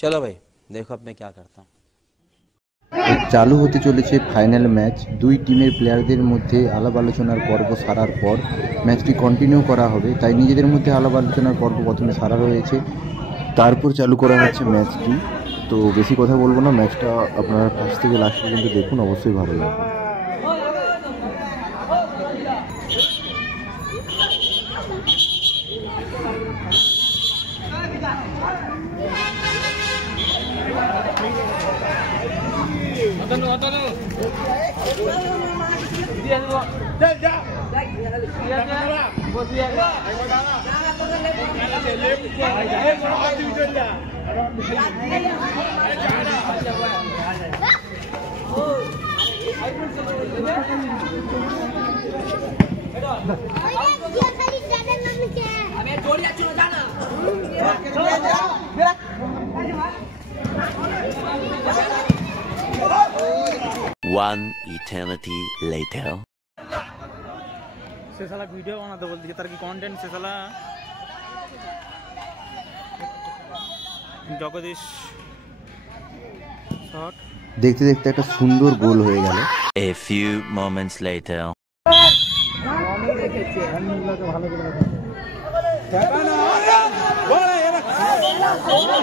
चलो भाई देखो अब मैं क्या करता हूँ। চালু হতে চলেছে ফাইনাল ম্যাচ। দুই টিমের প্লেয়ারদের মধ্যে আলাপ আলোচনার পর্ব সারার পর ম্যাচটি কন্টিনিউ করা হবে, তাই নিজেদের মধ্যে আলাপ আলোচনার পর্ব প্রথমে সারা রয়েছে, তারপর চালু করা হচ্ছে ম্যাচটি। তো বেশি কথা বলবো না, ম্যাচটা আপনারা ফার্স্ট থেকে লাস্ট পর্যন্ত দেখুন, অবশ্যই ভালো লাগবে। One eternity later. से साला वीडियो बनाते बोलती है तार की कंटेंट से साला জগদীশ শট দেখতে দেখতে একটা সুন্দর গোল হয়ে গেল। A few moments later.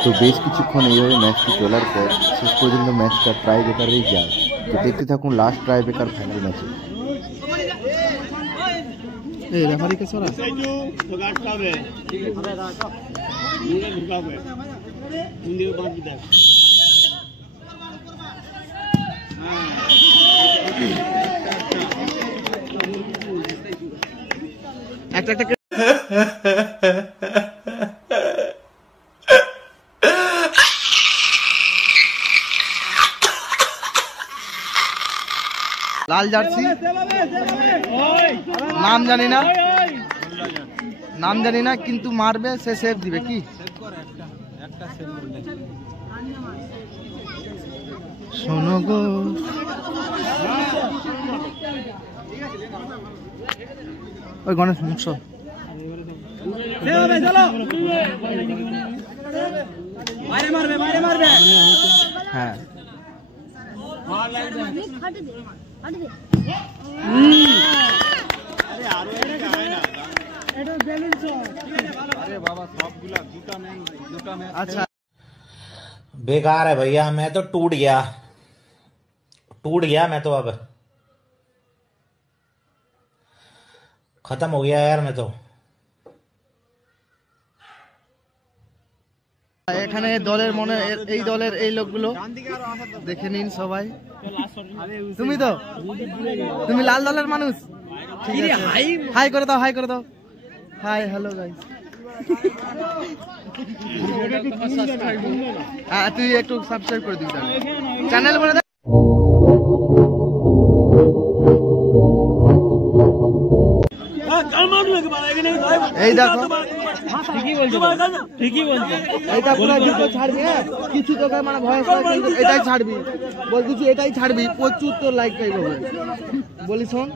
তো বেশ কিছুক্ষণ এইভাবে ম্যাচটি চলার পর শেষ পর্যন্ত ম্যাচটা ট্রাই ব্রেকারেই যায়। তো দেখতে থাকুন লাস্ট ট্রাই ব্রেকার ফাইনাল ম্যাচে। লাল জার্সি, নাম জানি না কিন্তু মারবে, সে সেভ দিবে কি শোনো গো। ওই গণেশ মুখ হ্যাঁ अच्छा बेकार है भैया, मैं तो टूट गया मैं तो अब खत्म हो गया यार मैं तो। এখানে দলের মনে এই দলের এই লোকগুলো দেখে নিন সবাই। তুমি লাল দলের মানুষ, হাই করে দাও, হাই হ্যালো গাইস। তুই একটু সাবস্ক্রাইব করে দিবি চ্যানেল করে দে। এই দেখো ঠিকই বলছো, এটা পুরো ভিডিও ছাড়বি, হ্যাঁ কিছু তোকে মানে ভয়েস এটাই ছাড়বি, বলছি এটাই ছাড়বি, প্রচুর তোর লাইক পাইবে বলি। শোন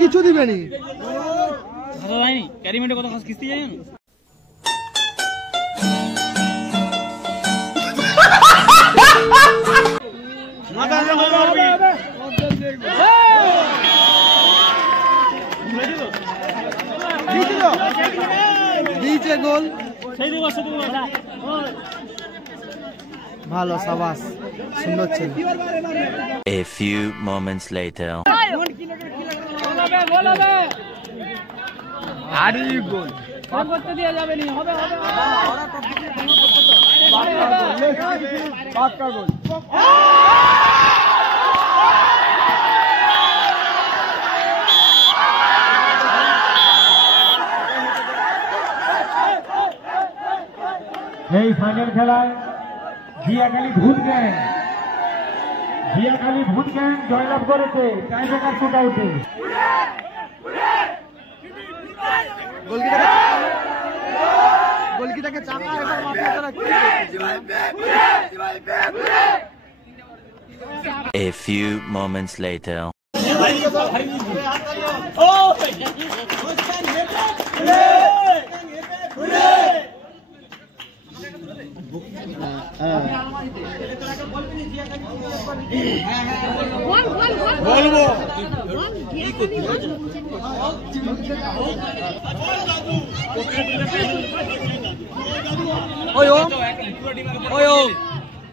কিছু দিবে নি ক্যারিমেন্টে কত খাস কিস্তি যায় দিয়েছে গোল, ভালো সাবাস, সুন্দর ছেলে। A few moments later. আরে গোল করতে দেওয়া যাবে না, হবে পাক্কা গোল। এই ফাইনাল খেলায় জিয়াখালী ভূত গ্যাং জয়লাভ করেছে টাইব্রেকার শুটআউটে। গোলকিটাকে চাপা এবার মাথায় রাখতে। A few moments later.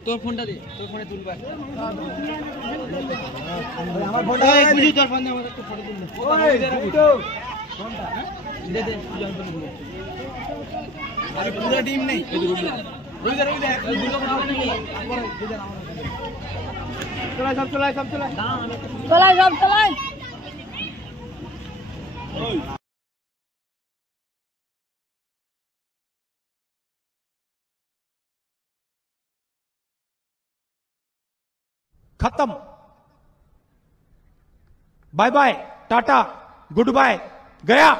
তোর ফোনটা দে, তোর ফোনে তুলবা। আমার ফোনটা বুঝি, তোর ফোন দে, আমার একটু ফটো তুলবে। দে দে, আরে পুরো টিম নেই। চলাই সব, চলাই সব, চলাই চলাই সব, চলাই। खत्म। Bye bye, tata, good bye, गया।